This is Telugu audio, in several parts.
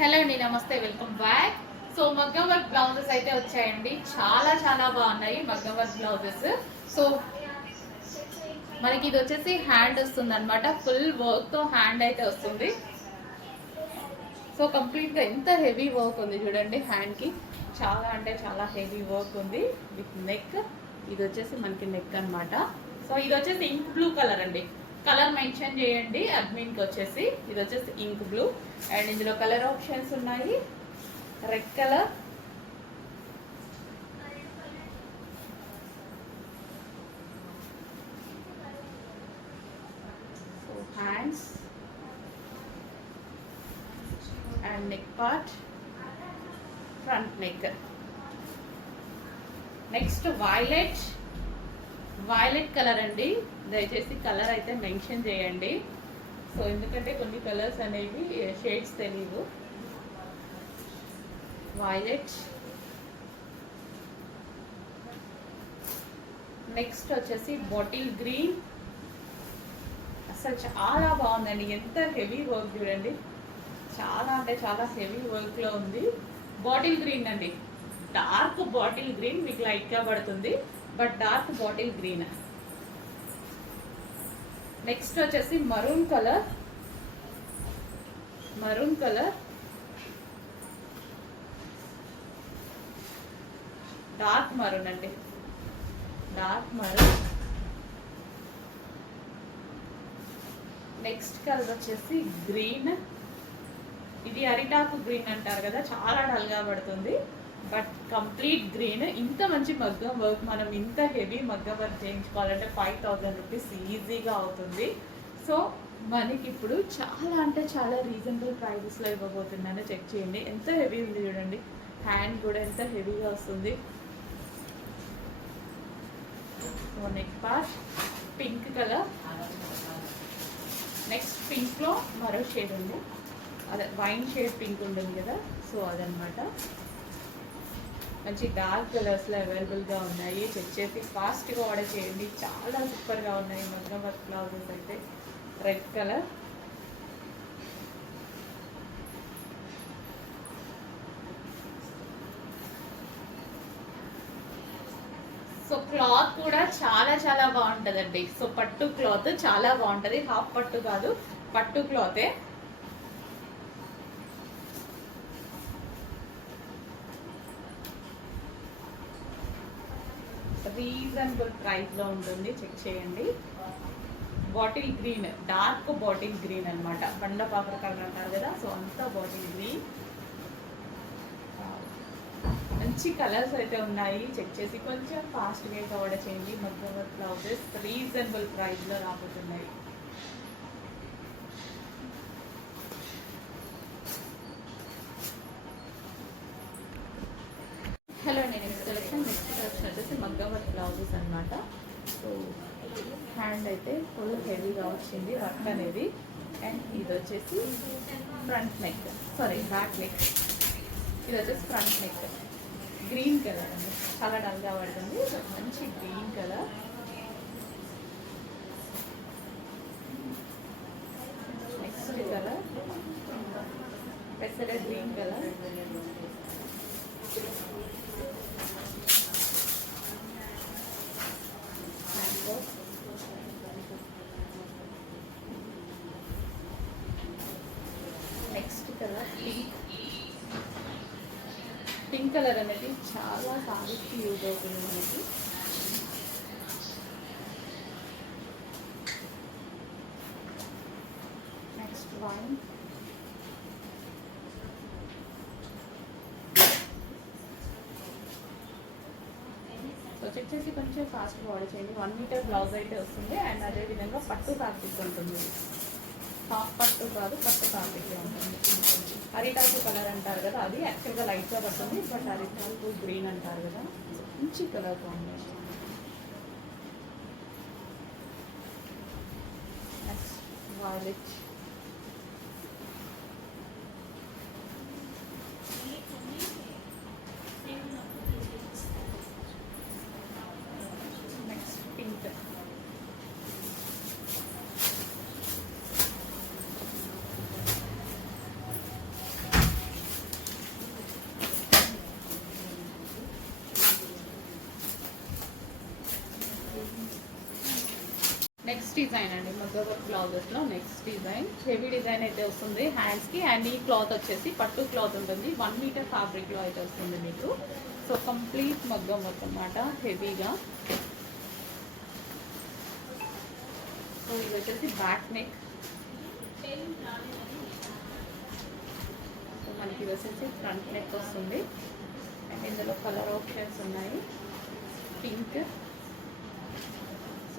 హలో అండి, నమస్తే, వెల్కమ్ బ్యాక్. సో మగ్గం వర్క్ బ్లౌజెస్ అయితే వచ్చాయండి. చాలా చాలా బాగున్నాయి మగ్గం వర్క్ బ్లౌజెస్. సో మనకి ఇది వచ్చేసి హ్యాండ్ వస్తుంది అనమాట. ఫుల్ వర్క్ తో హ్యాండ్ అయితే వస్తుంది. సో కంప్లీట్ గా ఎంత హెవీ వర్క్ ఉంది చూడండి. హ్యాండ్ కి చాలా అంటే చాలా హెవీ వర్క్ ఉంది విత్ నెక్. ఇది వచ్చేసి మనకి నెక్ అనమాట. సో ఇది వచ్చేసి ఇంక్ బ్లూ కలర్ అండి. కలర్ మెన్షన్ చేయండి అడ్మిన్కి వచ్చేసి. ఇది వచ్చేసి ఇంక్ బ్లూ అండ్ ఇందులో కలర్ ఆప్షన్స్ ఉన్నాయి. Red colour, so hands and neck part, front neck. Next violet colour అండి. దయచేసి కలర్ అయితే మెన్షన్ చేయండి. సో ఎందుకంటే కొన్ని కలర్స్ అనేవి షేడ్స్ తెలియవు. వైలెట్. నెక్స్ట్ వచ్చేసి బాటిల్ గ్రీన్. అసలు చాలా బాగుందండి. ఎంత హెవీ వర్క్ చూడండి. చాలా అంటే చాలా హెవీ వర్క్లో ఉంది. బాటిల్ గ్రీన్ అండి. డార్క్ బాటిల్ గ్రీన్ మీకు లైట్గా పడుతుంది, but dark bottle green. Next వచ్చేసి మరూన్ కలర్. డార్క్ మరూన్ అండి. Dark maroon. నెక్స్ట్ కలర్ వచ్చేసి గ్రీన్. ఇది అరిటాకు గ్రీన్ అంటారు కదా, చాలా డల్గా పడుతుంది, బట్ కంప్లీట్ గ్రీన్. ఇంత మంచి మగ్గం వర్క్ మనం ఇంత హెవీ మగ్గం వర్క్ చేయించుకోవాలంటే 5000 రూపీస్ ఈజీగా అవుతుంది. సో మనకి ఇప్పుడు చాలా అంటే చాలా రీజనబుల్ ప్రైజెస్లో ఇవ్వబోతున్నాను. చెక్ చేయండి ఎంత హెవీ ఉంది చూడండి. హ్యాండ్ కూడా ఎంత హెవీగా వస్తుంది. So neck part pink colour. Next పింక్లో మరో షేడ్ ఉంది, అదే వైన్ షేడ్ పింక్ ఉంటుంది కదా, సో అదనమాట. మంచి డార్క్ కలర్స్లో అవైలబుల్గా ఉన్నాయి. చెక్ చేసి ఫాస్ట్గా ఆర్డర్ చేయండి. చాలా సూపర్గా ఉన్నాయి మగ్గం వర్క్ బ్లౌజెస్ అయితే. Red colour. సో క్లాత్ కూడా చాలా చాలా బాగుంటుందండి. సో పట్టు క్లాత్ చాలా బాగుంటుంది. హాఫ్ పట్టు కాదు, పట్టు క్లాతే. రీజనబుల్ ప్రైస్లో ఉంటుంది. చెక్ చేయండి. Bottle green, dark bottle green అనమాట. బండ పాపర కలర్ అంటారు కదా, సో అంతా బాటిల్ గ్రీన్. మంచి కలర్స్ అయితే ఉన్నాయి. చెక్ చేసి కొంచెం ఫాస్ట్గా ఆర్డర్ చేయండి. మగ్గం వర్క్ బ్లౌజెస్ రీజనబుల్ ప్రైస్లో రాబోతున్నాయి. హలో అండి, నెక్స్ట్ కలెక్షన్ వచ్చేసి మగ్గం వర్క్ బ్లౌజెస్ అనమాట. సో హ్యాండ్ అయితే ఫుల్ హెవీగా వచ్చింది వర్క్ అనేది. అండ్ ఇది వచ్చేసి front neck, sorry back neck. ఇది వచ్చేసి ఫ్రంట్ నెక్. గ్రీన్ కలర్ అండి, చాలా డల్గా పడుతుంది. మంచి గ్రీన్ కలర్. నెక్స్ట్ కలర్ పెసర green colour. Next colour pink colour అనేది చాలా సారీస్కి యూజ్ అవుతుంది మనకి. Next wine. సో చెక్ చేసి కొంచెం ఫాస్ట్గా ఆర్డర్ చేయండి. 1 మీటర్ బ్లౌజ్ అయితే వస్తుంది. అండ్ అదేవిధంగా పట్టు ఫ్యాబ్రిక్ ఉంటుంది. హాఫ్ పట్టు కాదు, పట్టు ఫ్యాబ్రిక్ ఉంటుంది. అరిటాకు కలర్ అంటారు కదా, అది యాక్చువల్గా లైట్గా పడుతుంది, బట్ అరిటాకు గ్రీన్ అంటారు కదా, మంచి colour combination. Next violet. Next pink. Next design అండి మగ్గ వర్క్ బ్లౌజెస్లో నెక్స్ట్ డిజైన్ హెవీ డిజైన్ అయితే వస్తుంది హ్యాండ్స్కి. అండ్ ఈ క్లాత్ వచ్చేసి పట్టు క్లాత్ ఉంటుంది, 1 మీటర్ ఫ్యాబ్రిక్లో అయితే వస్తుంది మీకు. సో కంప్లీట్ మగ్గం వర్క్ అనమాట హెవీగా. సో ఇది వచ్చేసి బ్యాక్ నెక్. సో మనకి ఇది వచ్చేసి ఫ్రంట్ నెక్ వస్తుంది. అండ్ ఇందులో కలర్ ఆప్షన్స్ ఉన్నాయి, పింక్.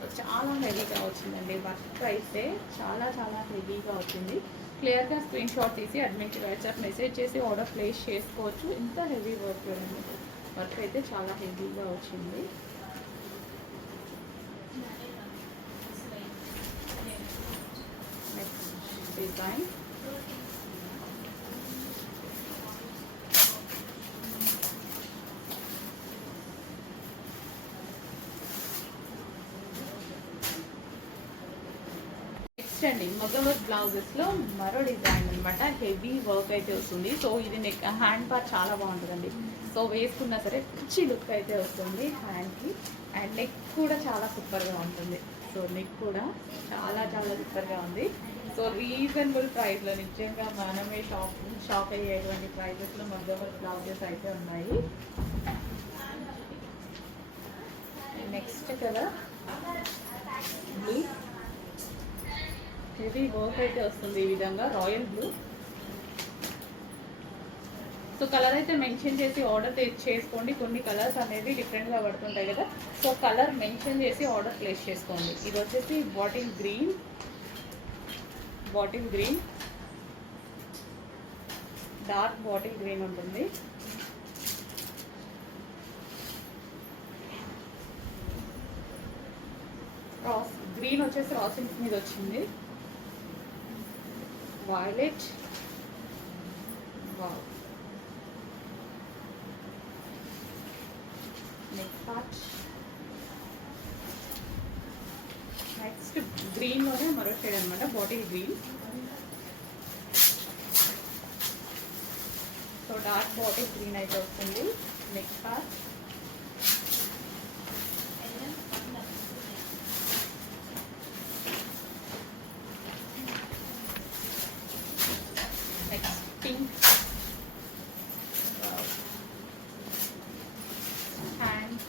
సో చాలా హెవీగా వచ్చిందండి వర్క్ అయితే, చాలా చాలా హెవీగా వచ్చింది. క్లియర్గా స్క్రీన్ షాట్ తీసి అడ్మిన్కి వాట్సాప్ మెసేజ్ చేసి ఆర్డర్ ప్లేస్ చేసుకోవచ్చు. ఇంత హెవీ వర్క్ వర్క్ అయితే చాలా హెవీగా వచ్చింది. నెక్స్ట్ డిజైన్ అండి మగ్గం వర్క్ బ్లౌజెస్లో మరో డిజైన్ అనమాట, హెవీ వర్క్ అయితే వస్తుంది. సో ఇది నెక్ హ్యాండ్ పార్ట్ చాలా బాగుంటుందండి. సో వేసుకున్నా సరే మంచి లుక్ అయితే వస్తుంది హ్యాండ్కి. అండ్ నెక్ కూడా చాలా సూపర్గా ఉంటుంది. సో నెక్ కూడా చాలా చాలా సూపర్గా ఉంది. సో రీజనబుల్ ప్రైస్లో నిజంగా మనమే షాప్ అయ్యేటువంటి ప్రైజెస్లో మగ్గం వర్క్ బ్లౌజెస్ అయితే ఉన్నాయి. Next colour blue, heavy work అయితే వస్తుంది ఈ విధంగా రాయల్ బ్లూ. సో కలర్ అయితే మెన్షన్ చేసి ఆర్డర్ చేసుకోండి. కొన్ని కలర్స్ అనేది డిఫరెంట్గా పడుతుంటాయి కదా, సో కలర్ మెన్షన్ చేసి ఆర్డర్ ప్లేస్ చేసుకోండి. ఇది వచ్చేసి bottle green, dark bottle green ఉంటుంది. గ్రీన్ వచ్చేసి రా సిల్క్ మీద వచ్చింది. Violet, wow, neck part. Next గ్రీన్లోనే మరో షేడ్ అనమాట, bottle green. So dark bottle green అయితే వస్తుంది. Neck part, pink, hand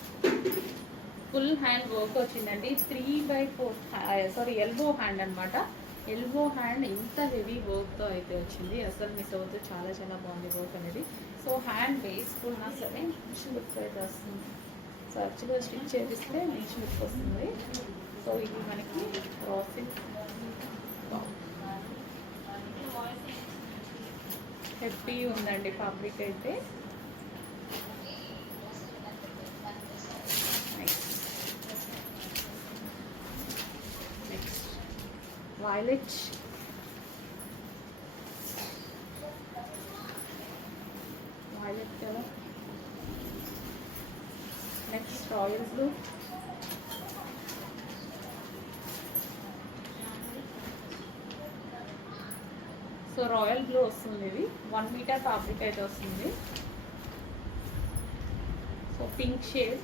full hand work వచ్చిందండి. 3/4 ఎల్బో హ్యాండ్ అనమాట. ఎల్బో హ్యాండ్ ఇంత హెవీ వర్క్తో అయితే వచ్చింది, అసలు మిస్ అవుతుంది. చాలా చాలా బాగుంది వర్క్ అనేది. సో హ్యాండ్ వేసుకున్నా సరే మంచి లుక్ అయితే వస్తుంది. సో యాక్చువల్గా స్టిచ్ చేపిస్తే మంచి లుక్ వస్తుంది. సో ఇది మనకి రాసిల్ హెవీ ఉందండి ఫ్యాబ్రిక్ అయితే. Next violet, colour. Next royal blue, so royal blue వస్తుంది. ఇది 1 మీటర్ ఫ్యాబ్రిక్ అయితే వస్తుంది. So pink shade,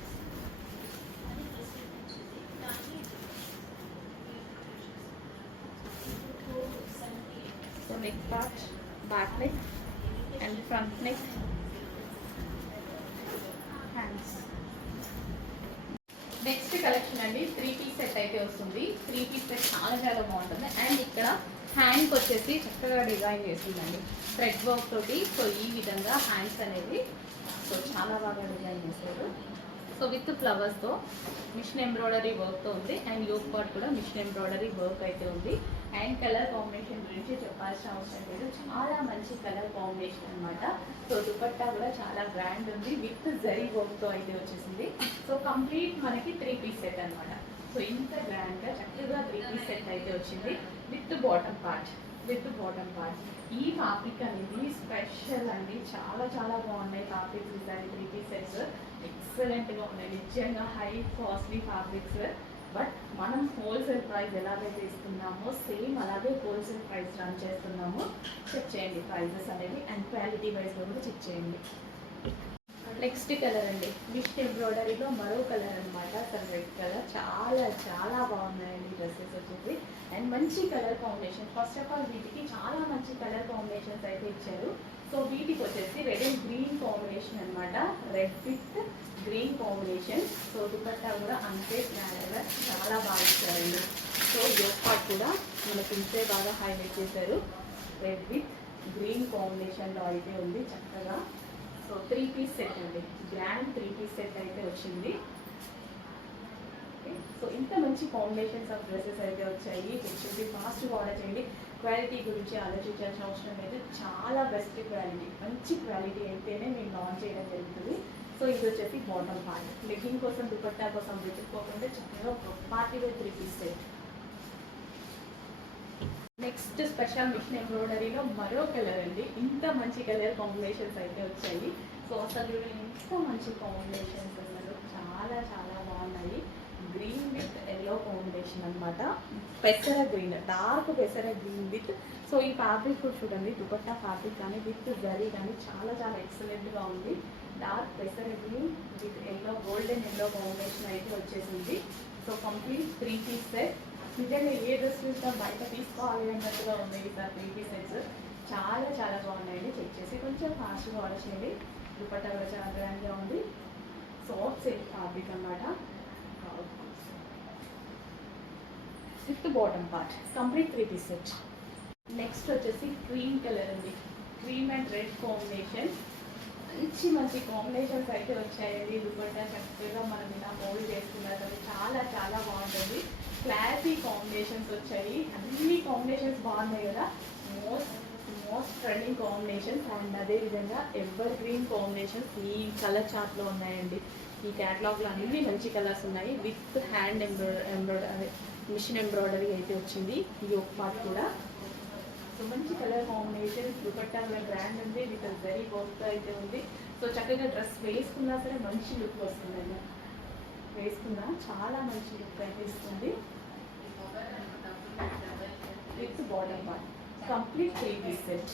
so neck part, back neck and front neck, hands. Next collection అండి 3 పీస్ సెట్ అయితే వస్తుంది. 3 పీస్ సెట్ చాలా చాలా బాగుంటుంది. అండ్ ఇక్కడ హ్యాండ్కి వచ్చేసి చక్కగా డిజైన్ చేసిందండి థ్రెడ్ వర్క్ తోటి. సో ఈ విధంగా హ్యాండ్స్ అనేది సో చాలా బాగా డిజైన్ చేశారు. సో విత్ ఫ్లవర్స్తో మిషన్ ఎంబ్రాయిడరీ వర్క్తో ఉంది. అండ్ యోక్ పార్ట్ కూడా మిషన్ ఎంబ్రాయిడరీ వర్క్ అయితే ఉంది. అండ్ కలర్ కాంబినేషన్ గురించి చెప్పాల్సిన అవసరం లేదు, చాలా మంచి కలర్ కాంబినేషన్ అనమాట. సో దుపట్టా కూడా చాలా గ్రాండ్ ఉంది, విత్ జరీ వర్క్తో అయితే వచ్చేసింది. సో కంప్లీట్ మనకి 3 పీస్ సెట్ అనమాట. సో ఇంత గ్రాండ్గా చక్కగా 3 పీస్ సెట్ అయితే వచ్చింది విత్ బాటమ్ పార్ట్. ఈ ఫ్యాబ్రిక్ అనేది స్పెషల్ అండి, చాలా చాలా బాగున్నాయి ఫ్యాబ్రిక్స్. ఈసారి 3 పీస్ సెట్స్ ఎక్సలెంట్గా ఉన్నాయి, నిజంగా హై కాస్ట్లీ ఫ్యాబ్రిక్స్. బట్ మనం హోల్సేల్ ప్రైస్ ఎలాగైతే ఇస్తున్నామో సేమ్ అలాగే హోల్సేల్ ప్రైస్ రన్ చేస్తున్నాము. చెక్ చేయండి ప్రైజెస్ అనేవి, అండ్ క్వాలిటీ వైజ్లో కూడా చెక్ చేయండి. నెక్స్ట్ కలర్ అండి, మిస్ట్ ఎంబ్రాయిడరీలో మరో కలర్ అనమాట, అసలు రెడ్ కలర్. చాలా చాలా బాగున్నాయండి డ్రెస్సెస్ వచ్చేసి. అండ్ మంచి colour combination. First of all వీటికి చాలా మంచి కలర్ కాంబినేషన్స్ అయితే ఇచ్చారు. సో వీటికి వచ్చేసి రెడ్ అండ్ గ్రీన్ కాంబినేషన్ అనమాట, red with green combination. So dupatta కూడా అంతే గ్రాండ్గా చాలా బాగా ఇచ్చారండి. సో యోక్ పార్ట్ కూడా మనకి ఇంతే బాగా హైలైట్ చేశారు. రెడ్ విత్ గ్రీన్ కాంబినేషన్లో అయితే ఉంది చక్కగా. సో 3 పీస్ సెట్ అండి, గ్రాండ్ 3 పీస్ సెట్ అయితే వచ్చింది. సో ఇంత మంచి కాంబినేషన్స్ ఆఫ్ డ్రెస్సెస్ అయితే వచ్చాయి. వచ్చేసి ఫాస్ట్గా ఆర్డర్ చేయండి. క్వాలిటీ గురించి ఆలోచించాల్సిన అవసరం లేదు, చాలా బెస్ట్ క్వాలిటీ, మంచి క్వాలిటీ అయితేనే మేము లాంచ్ చేయడం జరుగుతుంది. సో ఇది వచ్చేసి బాటమ్ పార్ట్. లెగ్గింగ్ కోసం దుపట్టా కోసం వెతుక్కోకుండా చక్కగా party wear 3 piece set. Next special machine ఎంబ్రాయిడరీలో మరో కలర్ అండి. ఇంత మంచి కలర్ కాంబినేషన్స్ అయితే వచ్చాయి. సో అసలు ఇంత మంచి కాంబినేషన్స్ అసలు చాలా చాలా బాగున్నాయి. గ్రీన్ విత్ ఎల్లో కాంబినేషన్ అనమాట, పెసర గ్రీన్, డార్క్ పెసర గ్రీన్ విత్. సో ఈ ఫ్యాబ్రిక్ కూడా చూడండి, దుపట్టా ఫ్యాబ్రిక్ కానీ విత్ జరీ కానీ చాలా చాలా ఎక్సలెంట్గా ఉంది. డార్క్ పెసర green with yellow, golden yellow combination అయితే వచ్చేసింది. So complete 3 piece set. నిజంగా ఏ డ్రెస్ చూసినా బయట తీసుకోవాలి అన్నట్టుగా ఉంది సార్ 3 పీస్ సెట్స్. చాలా చాలా బాగున్నాయండి. చెక్ చేసి కొంచెం ఫాస్ట్గా ఆర్డర్ చేయండి. దుపట్టా కూడా చాలా గ్రాండ్గా ఉంది. సాఫ్ట్ సిల్క్ ఫ్యాబ్రిక్ అనమాట, with bottom part. Complete 3 piece set. Next వచ్చేసి క్రీమ్ కలర్ అండి, క్రీమ్ అండ్ రెడ్ కాంబినేషన్. మంచి మంచి కాంబినేషన్స్ అయితే వచ్చాయండి. దుపట్టా చక్కగా మనం ఇలా మోల్డ్ చేసుకున్నారు, చాలా చాలా బాగుంటుంది. క్లాసీ కాంబినేషన్స్ వచ్చాయి, అన్ని కాంబినేషన్స్ బాగున్నాయి కదా. Most trending combinations. అండ్ అదేవిధంగా ఎవర్ గ్రీన్ కాంబినేషన్స్ ఈ కలర్ చార్ట్లో ఉన్నాయండి. ఈ క్యాటలాగ్లో అన్ని మంచి కలర్స్ ఉన్నాయి. With hand embroidery, machine embroidery అయితే వచ్చింది. ఈ ఒక పార్ట్ కూడా. సో మంచి కలర్ కాంబినేషన్. దుపట్టా కూడా బ్రాండ్ ఉంది, విత్ వెరీ వర్క్ అయితే ఉంది. సో చక్కగా డ్రెస్ వేసుకున్నా సరే మంచి లుక్ వస్తుందండి. వేసుకున్నా చాలా మంచి లుక్ అయితే ఇస్తుంది. With bottom part. Complete 3 piece set.